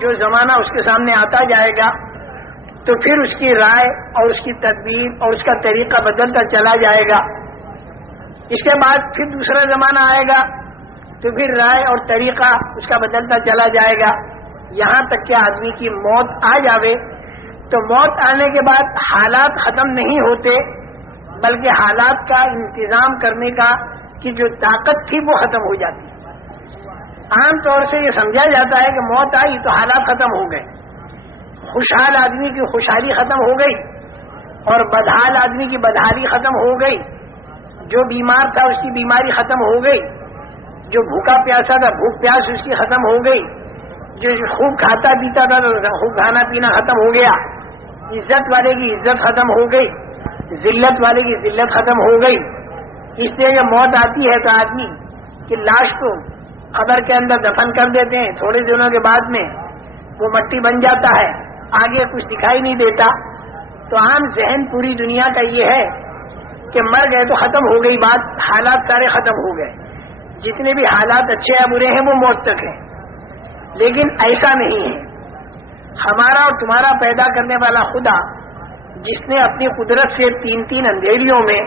جو زمانہ اس کے سامنے آتا جائے گا تو پھر اس کی رائے اور اس کی تدبیر اور اس کا طریقہ بدلتا چلا جائے گا. اس کے بعد پھر دوسرا زمانہ آئے گا تو پھر رائے اور طریقہ اس کا بدلتا چلا جائے گا، یہاں تک کہ آدمی کی موت آ جاوے. تو موت آنے کے بعد حالات ختم نہیں ہوتے بلکہ حالات کا انتظام کرنے کا کی جو طاقت تھی وہ ختم ہو جاتی. عام طور سے یہ سمجھا جاتا ہے کہ موت آئی تو حالات ختم ہو گئے، خوشحال آدمی کی خوشحالی ختم ہو گئی اور بدحال آدمی کی بدحالی ختم ہو گئی، جو بیمار تھا اس کی بیماری ختم ہو گئی، جو بھوکا پیاسا تھا بھوک پیاس اس کی ختم ہو گئی، جو خوب کھاتا پیتا تھا تو خوب کھانا پینا ختم ہو گیا، عزت والے کی عزت ختم ہو گئی، ذلت والے کی ذلت ختم ہو گئی. اس لیے جب موت آتی ہے تو آدمی کی لاش کو قبر کے اندر دفن کر دیتے ہیں، تھوڑے دنوں کے بعد میں وہ مٹی بن جاتا ہے، آگے کچھ دکھائی نہیں دیتا. تو عام ذہن پوری دنیا کا یہ ہے کہ مر گئے تو ختم ہو گئی بات، حالات سارے ختم ہو گئے، جتنے بھی حالات اچھے یا برے ہیں وہ موت تک ہیں. لیکن ایسا نہیں ہے. ہمارا اور تمہارا پیدا کرنے والا خدا جس نے اپنی قدرت سے 3 اندھیریوں میں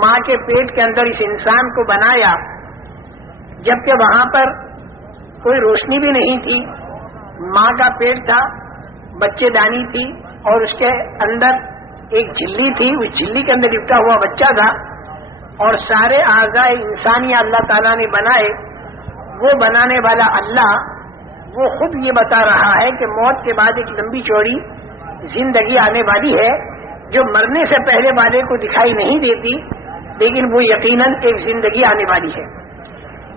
ماں کے پیٹ کے اندر اس انسان کو بنایا، جبکہ وہاں پر کوئی روشنی بھی نہیں تھی، ماں کا پیٹ تھا، بچے دانی تھی اور اس کے اندر ایک جھلی تھی، اس جھلی کے اندر لپٹا ہوا بچہ تھا اور سارے اعضاء انسانی اللہ تعالیٰ نے بنائے. وہ بنانے والا اللہ وہ خود یہ بتا رہا ہے کہ موت کے بعد ایک لمبی چوڑی زندگی آنے والی ہے جو مرنے سے پہلے والے کو دکھائی نہیں دیتی، لیکن وہ یقیناً ایک زندگی آنے والی ہے.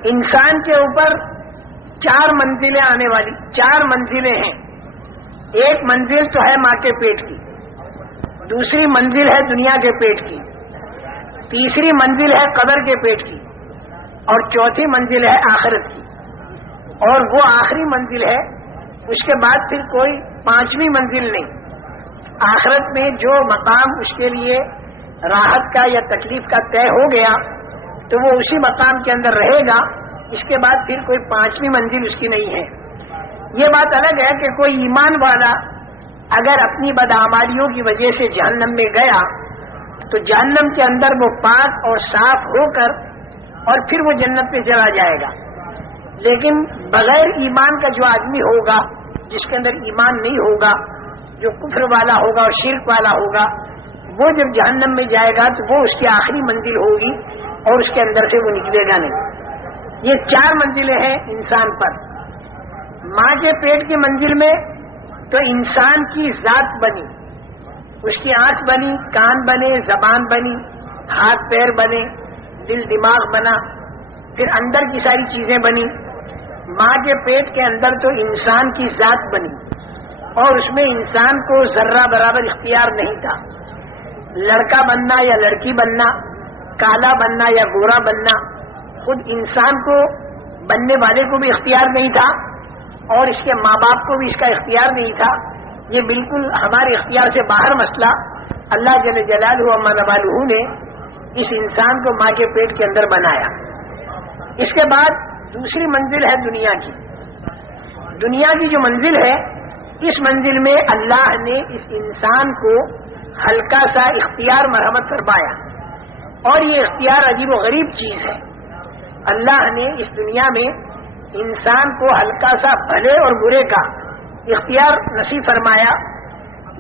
انسان کے اوپر 4 منزلیں آنے والی 4 منزلیں ہیں. ایک منزل تو ہے ماں کے پیٹ کی، دوسری منزل ہے دنیا کے پیٹ کی، تیسری منزل ہے قبر کے پیٹ کی اور چوتھی منزل ہے آخرت کی. اور وہ آخری منزل ہے، اس کے بعد پھر کوئی 5ویں منزل نہیں. آخرت میں جو مقام اس کے لیے راحت کا یا تکلیف کا طے ہو گیا تو وہ اسی مقام کے اندر رہے گا، اس کے بعد پھر کوئی 5ویں منزل اس کی نہیں ہے. یہ بات الگ ہے کہ کوئی ایمان والا اگر اپنی بدعمالیوں کی وجہ سے جہنم میں گیا تو جہنم کے اندر وہ پاک اور صاف ہو کر اور پھر وہ جنت میں چلا جائے گا. لیکن بغیر ایمان کا جو آدمی ہوگا، جس کے اندر ایمان نہیں ہوگا، جو کفر والا ہوگا اور شرک والا ہوگا، وہ جب جہنم میں جائے گا تو وہ اس کی آخری منزل ہوگی اور اس کے اندر سے وہ نکلے گا نہیں. یہ 4 منزلیں ہیں انسان پر. ماں کے پیٹ کی منزل میں تو انسان کی ذات بنی، اس کی آنکھ بنی، کان بنے، زبان بنی، ہاتھ پیر بنے، دل دماغ بنا، پھر اندر کی ساری چیزیں بنی. ماں کے پیٹ کے اندر تو انسان کی ذات بنی اور اس میں انسان کو ذرہ برابر اختیار نہیں تھا. لڑکا بننا یا لڑکی بننا، کالا بننا یا گورا بننا، خود انسان کو بننے والے کو بھی اختیار نہیں تھا اور اس کے ماں باپ کو بھی اس کا اختیار نہیں تھا. یہ بالکل ہمارے اختیار سے باہر مسئلہ اللہ جل جلالہ و عز وجل نے اس انسان کو ماں کے پیٹ کے اندر بنایا. اس کے بعد دوسری منزل ہے دنیا کی. دنیا کی جو منزل ہے، اس منزل میں اللہ نے اس انسان کو ہلکا سا اختیار مرحمت فرمایا اور یہ اختیار عجیب و غریب چیز ہے. اللہ نے اس دنیا میں انسان کو ہلکا سا بھلے اور برے کا اختیار نصیب فرمایا.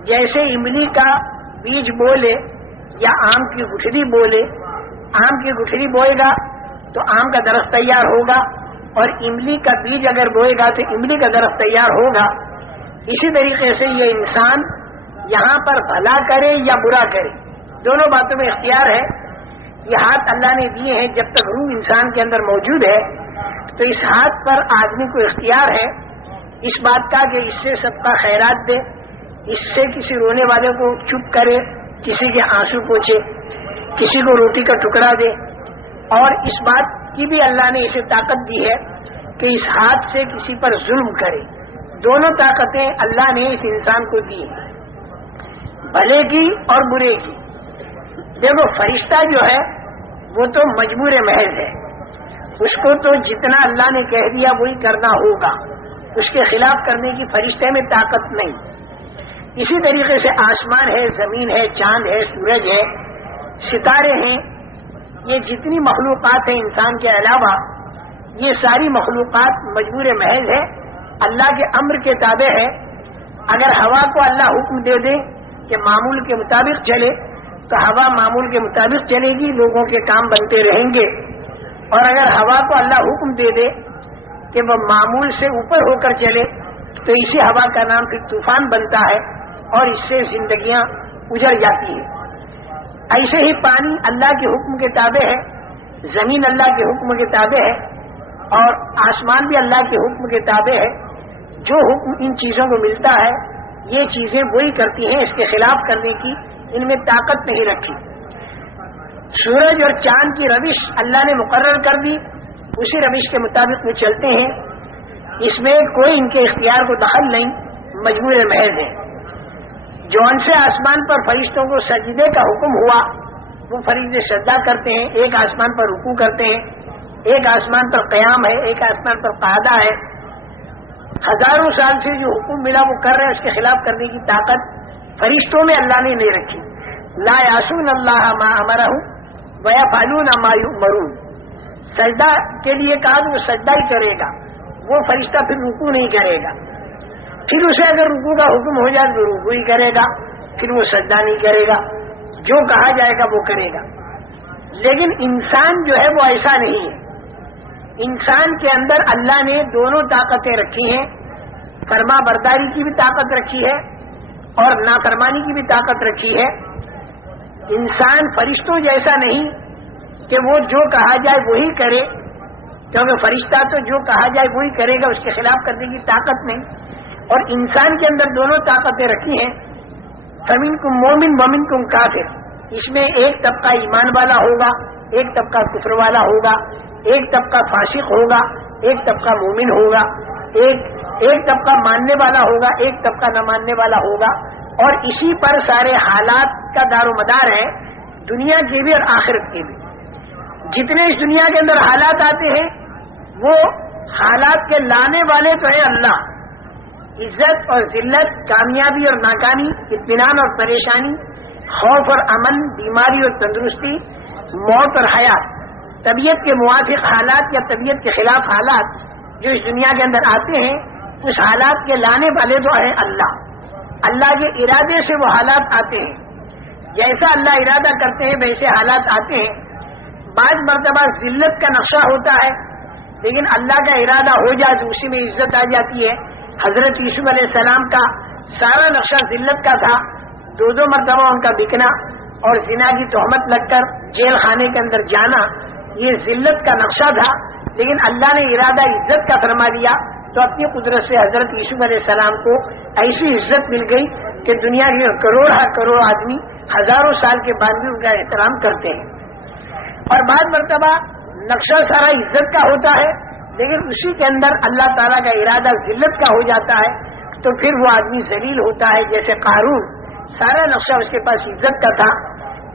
جیسے املی کا بیج بولے یا آم کی گٹھلی بولے، آم کی گٹھلی بوئے گا تو آم کا درخت تیار ہوگا اور املی کا بیج اگر بوئے گا تو املی کا درخت تیار ہوگا. اسی طریقے سے یہ انسان یہاں پر بھلا کرے یا برا کرے، دونوں باتوں میں اختیار ہے. یہ ہاتھ اللہ نے دیے ہیں، جب تک روح انسان کے اندر موجود ہے تو اس ہاتھ پر آدمی کو اختیار ہے اس بات کا کہ اس سے سب کا خیرات دے، اس سے کسی رونے والے کو چپ کرے، کسی کے آنسو پوچھے، کسی کو روٹی کا ٹکڑا دے. اور اس بات کی بھی اللہ نے اسے طاقت دی ہے کہ اس ہاتھ سے کسی پر ظلم کرے. دونوں طاقتیں اللہ نے اس انسان کو دی ہیں، بھلے کی اور برے کی. دیکھو فرشتہ جو ہے وہ تو مجبور محض ہے، اس کو تو جتنا اللہ نے کہہ دیا وہی کرنا ہوگا. اس کے خلاف کرنے کی فرشتے میں طاقت نہیں. اسی طریقے سے آسمان ہے، زمین ہے، چاند ہے، سورج ہے، ستارے ہیں، یہ جتنی مخلوقات ہیں انسان کے علاوہ، یہ ساری مخلوقات مجبور محض ہے، اللہ کے امر کے تابع ہے. اگر ہوا کو اللہ حکم دے دے کہ معمول کے مطابق چلے تو ہوا معمول کے مطابق چلے گی، لوگوں کے کام بنتے رہیں گے. اور اگر ہوا کو اللہ حکم دے دے کہ وہ معمول سے اوپر ہو کر چلے تو اسی ہوا کا نام پھر طوفان بنتا ہے اور اس سے زندگیاں اجڑ جاتی ہیں. ایسے ہی پانی اللہ کے حکم کے تابع ہے، زمین اللہ کے حکم کے تابع ہے اور آسمان بھی اللہ کے حکم کے تابع ہے. جو حکم ان چیزوں کو ملتا ہے یہ چیزیں وہی کرتی ہیں، اس کے خلاف کرنے کی ان میں طاقت نہیں رکھی. سورج اور چاند کی روش اللہ نے مقرر کر دی، اسی روش کے مطابق وہ چلتے ہیں، اس میں کوئی ان کے اختیار کو دخل نہیں، مجبور محض ہے. جو ان سے آسمان پر فرشتوں کو سجدے کا حکم ہوا وہ فرشتے سجدہ کرتے ہیں، ایک آسمان پر رکوع کرتے ہیں، ایک آسمان پر قیام ہے، ایک آسمان پر قعدہ ہے. ہزاروں سال سے جو حکم ملا وہ کر رہے ہیں، اس کے خلاف کرنے کی طاقت فرشتوں میں اللہ نے نہیں رکھی. لا یعصون اللہ ما امرہم ویفعلون ما یؤمرون. سجدہ کے لیے کہا تو وہ سجدہ ہی کرے گا، وہ فرشتہ پھر رکوع نہیں کرے گا. پھر اسے اگر رکوع کا حکم ہو جائے تو رکوع ہی کرے گا، پھر وہ سجدہ نہیں کرے گا، جو کہا جائے گا وہ کرے گا. لیکن انسان جو ہے وہ ایسا نہیں ہے. انسان کے اندر اللہ نے دونوں طاقتیں رکھی ہیں، فرما برداری کی بھی طاقت رکھی ہے اور نافرمانی کی بھی طاقت رکھی ہے. انسان فرشتوں جیسا نہیں کہ وہ جو کہا جائے وہی کرے، کیونکہ فرشتہ تو جو کہا جائے وہی کرے گا، اس کے خلاف کرنے کی طاقت نہیں. اور انسان کے اندر دونوں طاقتیں رکھی ہیں. فمنکم مومن ومنکم کافر. اس میں ایک طبقہ ایمان والا ہوگا، ایک طبقہ کفر والا ہوگا، ایک طبقہ فاسق ہوگا، ایک طبقہ مومن ہوگا، ایک طبقہ ماننے والا ہوگا، ایک طبقہ نہ ماننے والا ہوگا. اور اسی پر سارے حالات کا دار و مدار ہے، دنیا کے بھی اور آخرت کے بھی. جتنے اس دنیا کے اندر حالات آتے ہیں وہ حالات کے لانے والے تو ہے اللہ. عزت اور ذلت، کامیابی اور ناکامی، اطمینان اور پریشانی، خوف اور امن، بیماری اور تندرستی، موت اور حیات، طبیعت کے موافق حالات یا طبیعت کے خلاف حالات جو اس دنیا کے اندر آتے ہیں، اس حالات کے لانے والے تو ہے اللہ. اللہ کے ارادے سے وہ حالات آتے ہیں، جیسا اللہ ارادہ کرتے ہیں ویسے حالات آتے ہیں. بعض مرتبہ ذلت کا نقشہ ہوتا ہے لیکن اللہ کا ارادہ ہو جائے تو اسی میں عزت آ جاتی ہے. حضرت یوسف علیہ السلام کا سارا نقشہ ذلت کا تھا، دو مرتبہ ان کا بکنا اور زنا کی تہمت لگ کر جیل خانے کے اندر جانا، یہ ذلت کا نقشہ تھا. لیکن اللہ نے ارادہ عزت کا فرما دیا تو اپنی قدرت سے حضرت یوسف علیہ السلام کو ایسی عزت مل گئی کہ دنیا کے کروڑ آدمی ہزاروں سال کے بعد بھی ان کا احترام کرتے ہیں. اور بعض مرتبہ نقشہ سارا عزت کا ہوتا ہے لیکن اسی کے اندر اللہ تعالیٰ کا ارادہ ذلت کا ہو جاتا ہے تو پھر وہ آدمی ذلیل ہوتا ہے. جیسے قارون، سارا نقشہ اس کے پاس عزت کا تھا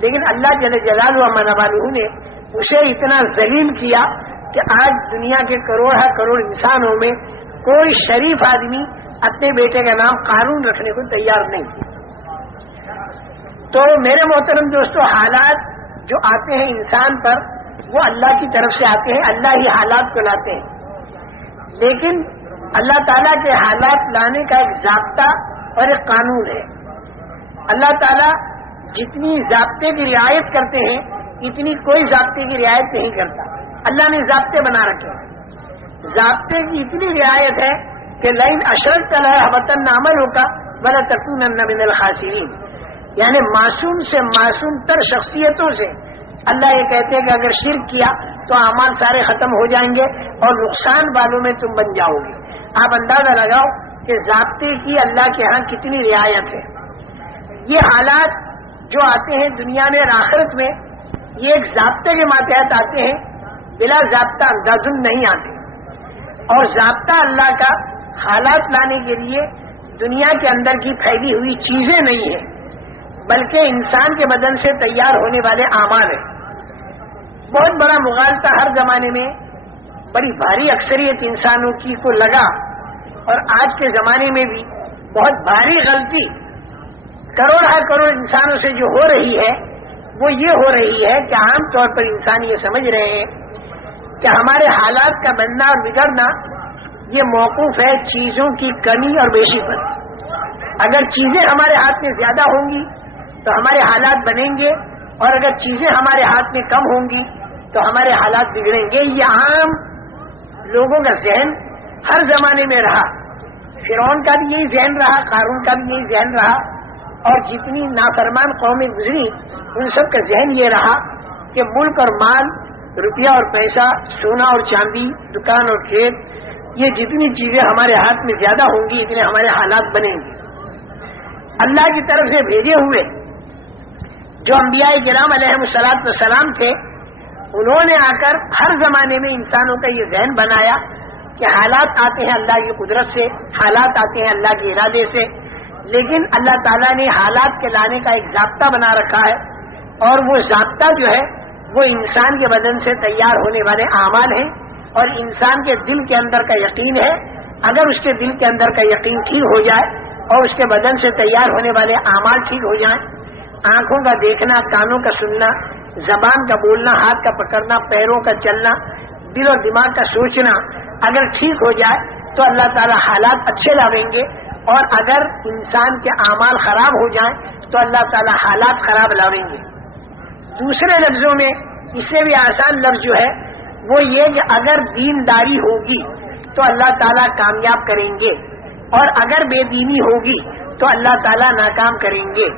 لیکن اللہ جل جلالہ و منوالہ نے اسے اتنا ذلیل کیا کہ آج دنیا کے کروڑ انسانوں میں کوئی شریف آدمی اپنے بیٹے کا نام قارون رکھنے کو تیار نہیں. تو میرے محترم دوستو، حالات جو آتے ہیں انسان پر وہ اللہ کی طرف سے آتے ہیں، اللہ ہی حالات کو لاتے ہیں. لیکن اللہ تعالیٰ کے حالات لانے کا ایک ضابطہ اور ایک قانون ہے. اللہ تعالیٰ جتنی ضابطے کی رعایت کرتے ہیں اتنی کوئی ضابطے کی رعایت نہیں کرتا. اللہ نے ضابطے بنا رکھے ہیں. ضابطے کی اتنی رعایت ہے کہ لئن اشرکت ليحبطن عملك ولتكونن من الخاسرین. یعنی معصوم سے معصوم تر شخصیتوں سے اللہ یہ کہتے ہیں کہ اگر شرک کیا تو اعمال سارے ختم ہو جائیں گے اور نقصان والوں میں تم بن جاؤ گے. آپ اندازہ لگاؤ کہ ضابطے کی اللہ کے ہاں کتنی رعایت ہے. یہ حالات جو آتے ہیں دنیا میں اور آخرت میں یہ ایک ضابطے کے ماتحت آتے ہیں، بلا ضابطہ اندازن نہیں آتے. اور ضابطہ اللہ کا حالات لانے کے لیے دنیا کے اندر کی پھیلی ہوئی چیزیں نہیں ہیں بلکہ انسان کے بدن سے تیار ہونے والے اعمال ہیں. بہت بڑا مغالطہ ہر زمانے میں بڑی بھاری اکثریت انسانوں کی کو لگا اور آج کے زمانے میں بھی بہت بھاری غلطی کروڑ انسانوں سے جو ہو رہی ہے وہ یہ ہو رہی ہے کہ عام طور پر انسان یہ سمجھ رہے ہیں کہ ہمارے حالات کا بننا اور بگڑنا یہ موقوف ہے چیزوں کی کمی اور بیشی پر. اگر چیزیں ہمارے ہاتھ میں زیادہ ہوں گی تو ہمارے حالات بنیں گے، اور اگر چیزیں ہمارے ہاتھ میں کم ہوں گی تو ہمارے حالات بگڑیں گے. یہ عام لوگوں کا ذہن ہر زمانے میں رہا. فرعون کا بھی یہی ذہن رہا، قارون کا بھی یہی ذہن رہا، اور جتنی نافرمان قومیں گزری ان سب کا ذہن یہ رہا کہ ملک اور مال، روپیہ اور پیسہ، سونا اور چاندی، دکان اور کھیت، یہ جتنی چیزیں ہمارے ہاتھ میں زیادہ ہوں گی اتنے ہمارے حالات بنیں گے. اللہ کی طرف سے بھیجے ہوئے جو انبیاء کرام علیہم الصلوۃ والسلام تھے، انہوں نے آ کر ہر زمانے میں انسانوں کا یہ ذہن بنایا کہ حالات آتے ہیں اللہ کی قدرت سے، حالات آتے ہیں اللہ کے ارادے سے، لیکن اللہ تعالیٰ نے حالات کے لانے کا ایک ضابطہ بنا رکھا ہے، اور وہ ضابطہ جو ہے وہ انسان کے بدن سے تیار ہونے والے اعمال ہیں، اور انسان کے دل کے اندر کا یقین ہے. اگر اس کے دل کے اندر کا یقین ٹھیک ہو جائے اور اس کے بدن سے تیار ہونے والے اعمال ٹھیک ہو جائیں، آنکھوں کا دیکھنا، کانوں کا سننا، زبان کا بولنا، ہاتھ کا پکڑنا، پیروں کا چلنا، دل اور دماغ کا سوچنا اگر ٹھیک ہو جائے تو اللہ تعالیٰ حالات اچھے لاویں گے. اور اگر انسان کے اعمال خراب ہو جائیں تو اللہ تعالیٰ حالات خراب لاویں گے. دوسرے لفظوں میں اس سے بھی آسان لفظ جو ہے وہ یہ کہ اگر دینداری ہوگی تو اللہ تعالیٰ کامیاب کریں گے، اور اگر بے دینی ہوگی تو اللہ تعالیٰ ناکام کریں گے.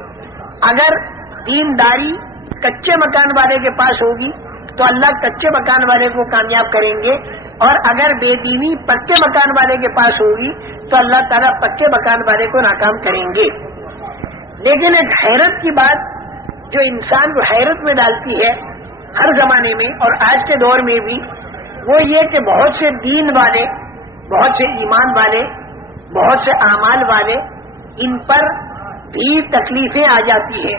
اگر دینداری کچے مکان والے کے پاس ہوگی تو اللہ کچے مکان والے کو کامیاب کریں گے، اور اگر بے دینی پکے مکان والے کے پاس ہوگی تو اللہ تعالیٰ پکے مکان والے کو ناکام کریں گے. لیکن ایک حیرت کی بات جو انسان کو حیرت میں ڈالتی ہے ہر زمانے میں اور آج کے دور میں بھی، وہ یہ کہ بہت سے دین والے، بہت سے ایمان والے، بہت سے اعمال والے، ان پر بھی تکلیفیں آ جاتی ہیں،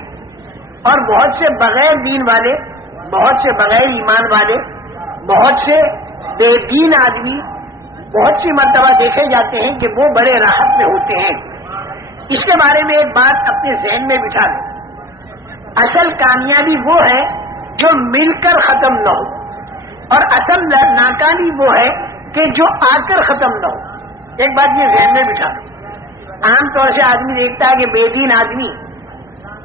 اور بہت سے بغیر دین والے، بہت سے بغیر ایمان والے، بہت سے بے دین آدمی بہت سی مرتبہ دیکھے جاتے ہیں کہ وہ بڑے راحت میں ہوتے ہیں. اس کے بارے میں ایک بات اپنے ذہن میں بٹھا لیں. اصل کامیابی وہ ہے جو مل کر ختم نہ ہو، اور اصل ناکامی وہ ہے کہ جو آ کر ختم نہ ہو. ایک بات یہ ذہن میں بٹھا لیں. عام طور سے آدمی دیکھتا ہے کہ بے دین آدمی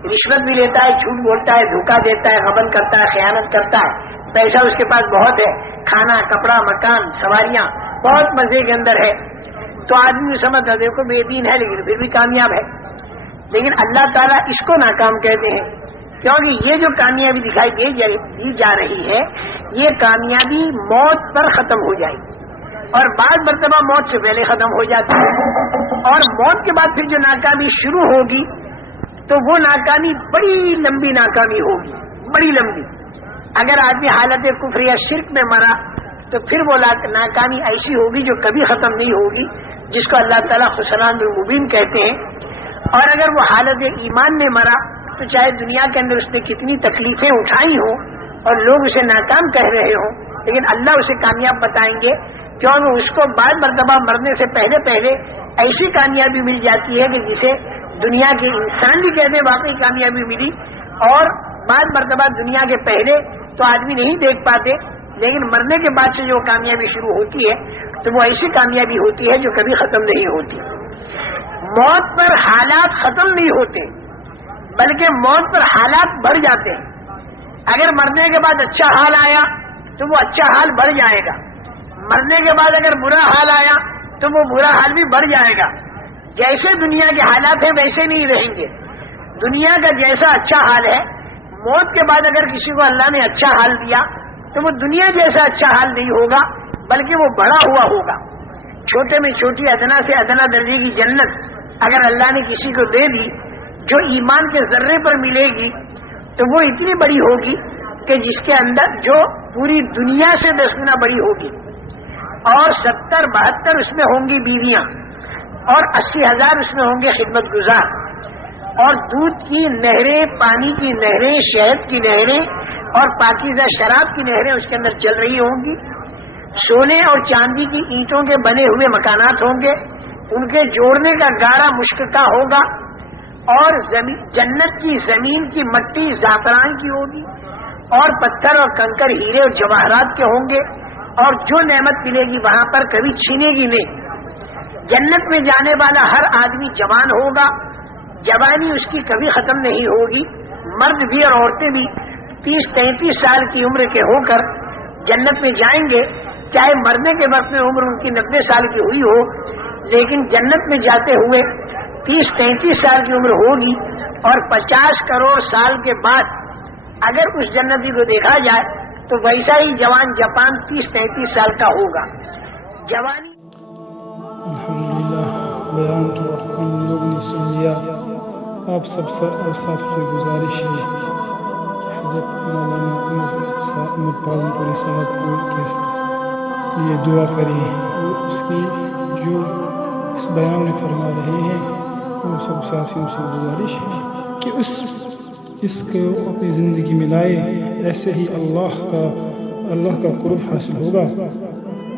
رشوت بھی لیتا ہے، جھوٹ بولتا ہے، دھوکہ دیتا ہے، غبن کرتا ہے، خیانت کرتا ہے، پیسہ اس کے پاس بہت ہے، کھانا، کپڑا، مکان، سواریاں بہت مزے کے اندر ہے، تو آدمی سمجھتا ہے دیکھو بے دین ہے لیکن پھر بھی کامیاب ہے. لیکن اللہ تعالیٰ اس کو ناکام کہتے ہیں، کیونکہ یہ جو کامیابی دکھائی دی جا رہی ہے یہ کامیابی موت پر ختم ہو جائے گی، اور بعض مرتبہ موت سے پہلے ختم ہو جاتی ہے، اور موت کے بعد پھر جو ناکامی شروع ہوگی تو وہ ناکامی بڑی لمبی ناکامی ہوگی، بڑی لمبی. اگر آدمی حالت کفر یا شرک میں مرا تو پھر وہ ناکامی ایسی ہوگی جو کبھی ختم نہیں ہوگی، جس کو اللہ تعالیٰ خسران المبین کہتے ہیں. اور اگر وہ حالت ایمان میں مرا تو چاہے دنیا کے اندر اس نے کتنی تکلیفیں اٹھائی ہوں اور لوگ اسے ناکام کہہ رہے ہوں، لیکن اللہ اسے کامیاب بتائیں گے، کیونکہ اس کو بعض مرتبہ مرنے سے پہلے پہلے ایسی کامیابی مل جاتی ہے کہ جسے دنیا کے انسان بھی کہتے ہیں واقعی کامیابی ملی. اور بعض مرتبہ دنیا کے پہلے تو آدمی نہیں دیکھ پاتے، لیکن مرنے کے بعد سے جو کامیابی شروع ہوتی ہے تو وہ ایسی کامیابی ہوتی ہے جو کبھی ختم نہیں ہوتی. موت پر حالات ختم نہیں ہوتے بلکہ موت پر حالات بڑھ جاتے ہیں. اگر مرنے کے بعد اچھا حال آیا تو وہ اچھا حال بڑھ جائے گا، مرنے کے بعد اگر برا حال آیا تو وہ برا حال بھی بڑھ جائے گا. جیسے دنیا کے حالات ہیں ویسے نہیں رہیں گے. دنیا کا جیسا اچھا حال ہے، موت کے بعد اگر کسی کو اللہ نے اچھا حال دیا تو وہ دنیا جیسا اچھا حال نہیں ہوگا بلکہ وہ بڑا ہوا ہوگا. چھوٹے میں چھوٹی ادنا سے ادنا درجے کی جنت اگر اللہ نے کسی کو دے دی جو ایمان کے ذرے پر ملے گی تو وہ اتنی بڑی ہوگی کہ جس کے اندر جو پوری دنیا سے 10 گنا بڑی ہوگی، اور 70-72 اس میں ہوں گی بیویاں، اور 80,000 اس میں ہوں گے خدمت گزار، اور دودھ کی نہریں، پانی کی نہریں، شہد کی نہریں اور پاکیزہ شراب کی نہریں اس کے اندر چل رہی ہوں گی. سونے اور چاندی کی اینٹوں کے بنے ہوئے مکانات ہوں گے، ان کے جوڑنے کا گاڑا مشک کا ہوگا، اور جنت کی زمین کی مٹی زعفران کی ہوگی، اور پتھر اور کنکر ہیرے اور جواہرات کے ہوں گے، اور جو نعمت ملے گی وہاں پر کبھی چھینے گی نہیں۔ جنت میں جانے والا ہر آدمی جوان ہوگا، جوانی اس کی کبھی ختم نہیں ہوگی۔ مرد بھی اور عورتیں بھی 30-33 سال کی عمر کے ہو کر جنت میں جائیں گے، چاہے مرنے کے وقت میں عمر ان کی 90 سال کی ہوئی ہو، لیکن جنت میں جاتے ہوئے 30-33 سال کی عمر ہوگی، اور 50 کروڑ سال کے بعد اگر اس جنتی کو دیکھا جائے تو ویسا ہی جوان جاپان 30-33 سال کا ہوگا۔ جوانی الحمدللہ بیان تو ہم لوگ نے سن لیا۔ آپ سب سے گزارش ہے کہ حضرت مولانا عمر پالن پوری صاحب کو یہ دعا کریں، اور اس کی جو اس بیان میں فرما رہے ہیں وہ سب ساتھیوں سے گزارش ہے کہ اس کو اپنی زندگی میں لائے، ایسے ہی اللہ کا قرب حاصل ہوگا۔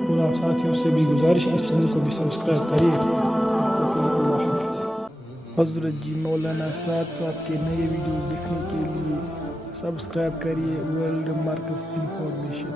اور آپ ساتھیوں سے بھی گزارش ہے اس چینل کو بھی سبسکرائب کریے۔ حضرت جی مولانا سعد صاحب کے نئے ویڈیو دیکھنے کے لیے سبسکرائب کریے ورلڈ مرکز انفارمیشن۔